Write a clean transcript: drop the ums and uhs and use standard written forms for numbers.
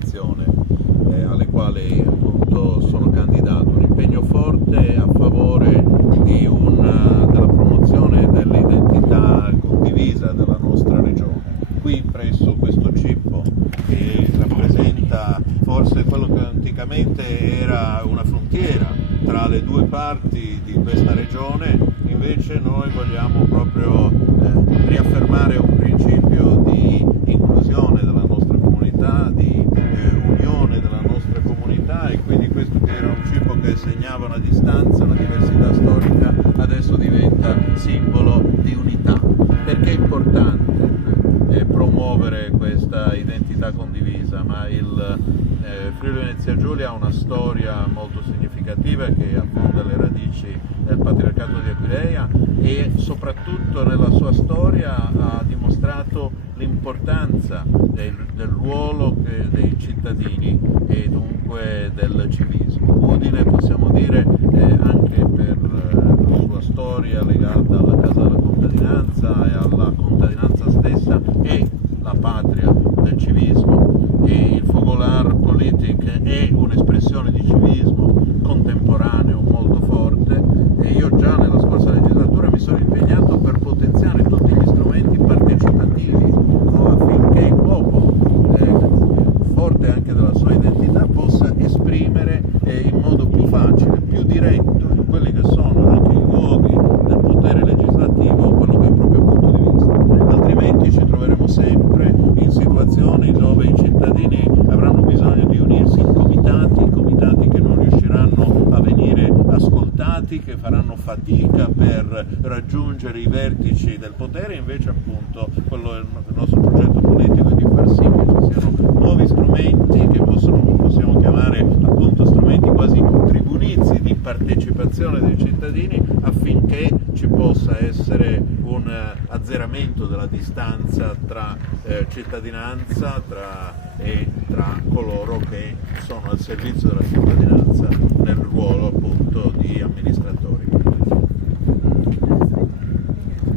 nazione alle quali appunto sono candidato, un impegno forte a favore della promozione dell'identità condivisa della nostra regione. Qui presso questo cippo, che rappresenta forse quello che anticamente era una frontiera tra le due parti di questa regione, invece noi vogliamo proprio riaffermare un principio di inclusione della nostra comunità, di unione della nostra comunità, e quindi questo che era un cippo che segnava una distanza, una diversità storica, adesso diventa simbolo di unità. Perché è importante promuovere questa identità condivisa? Ma il Friuli Venezia Giulia ha una storia molto significativa che affonda le radici del patriarcato di Aquileia, e soprattutto nella sua storia ha dimostrato l'importanza del ruolo dei cittadini e dunque del civismo. Udine, possiamo dire, anche per la sua storia legata alla casa della contadinanza e alla contadinanza stessa, è la patria del civismo, e il Fogolar Politic è un'espressione di civismo contemporaneo molto forte, e io già nella scorsa legislatura mi sono impegnato per potenziare tutti gli strumenti partecipativi, affinché il popolo, forte anche della sua identità, possa esprimere in modo più facile, più diretto, in quelli che sono anche i luoghi del potere legislativo, quello che è il proprio punto di vista. Altrimenti ci troveremo sempre in situazioni dove i cittadini avranno bisogno di unirsi in comitati che non riusciranno a venire ascoltati, che faranno fatica per raggiungere i vertici del potere. Invece appunto il nostro progetto politico è di far sì che ci siano nuovi strumenti che possiamo chiamare appunto strumenti quasi tribunizi di partecipazione dei cittadini, affinché ci possa essere un azzeramento della distanza tra cittadinanza e tra coloro che sono al servizio della cittadinanza nel ruolo appunto di amministratori.